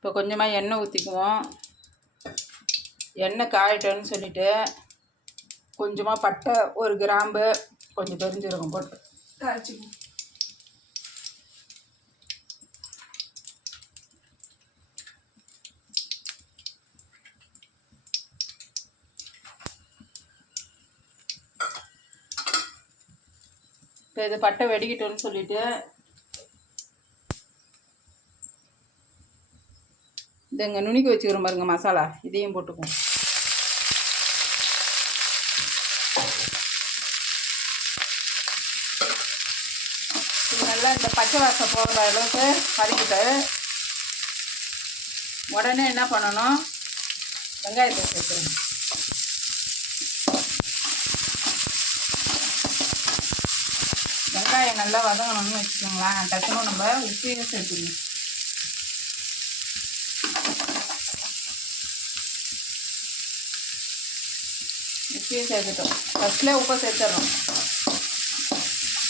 இப்போ கொஞ்சமாக எண்ணெய் ஊற்றிக்குவோம். எண்ணெய் காயட்டோன்னு சொல்லிவிட்டு கொஞ்சமாக பட்டை, ஒரு கிராம்பு, கொஞ்சம் பெருஞ்சீரகம் போட்டு தாளிச்சிக்குவோம். இப்போ இது பட்டை வெடிக்கிட்டோன்னு சொல்லிவிட்டு இங்கே நுணுக்கி வச்சுக்கிறோம் பாருங்க மசாலா, இதையும் போட்டுக்குவோம். இது நல்லா இந்த பச்சை வாசம் போகிற அளவுக்கு வதக்கிட்டு உடனே என்ன பண்ணணும், வெங்காயத்தை சேர்த்துக்கணும். வெங்காயம் நல்லா வதங்கணும்னு வச்சுக்கோங்களேன். டக்குன்னு நம்ம உப்பையும் சேர்த்துக்கணும். உப்பையும் சேர்த்துட்டோம். ஃபஸ்ட்லேயே உப்பை சேர்த்துடணும்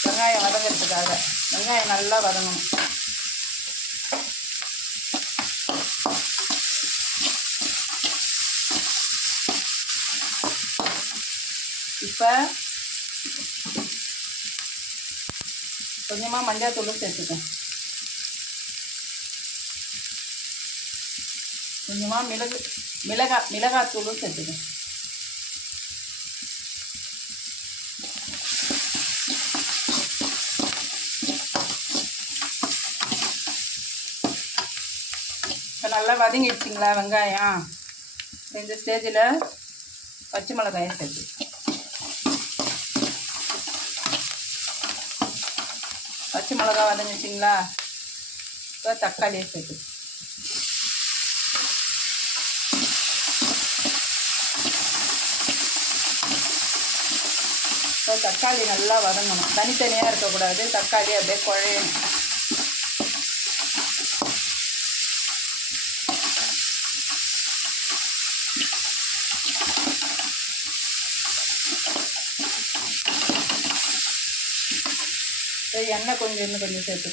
வெங்காயம் வதங்கிறதுக்காக. வெங்காயம் நல்லா வதங்கணும். இப்போ கொஞ்சமாக மஞ்சள் சேர்த்துக்கேன். கொஞ்சமாக மிளகாத்தூளும் சேர்த்துக்கேன். இப்போ நல்லா வதங்கிடுச்சிங்களா வெங்காயம். இந்த ஸ்டேஜில் பச்சை மிளகாயை சேர்த்து பச்சை மிளகா வதங்கிச்சிங்களா. இப்போ தக்காளியை சேர்த்து இப்போ தக்காளி நல்லா வதங்கணும். தனித்தனியாக இருக்கக்கூடாது, தக்காளி அப்படியே குழையணும். எண்ணெய் கொஞ்சம் இன்னும் கொஞ்சம் சேர்த்து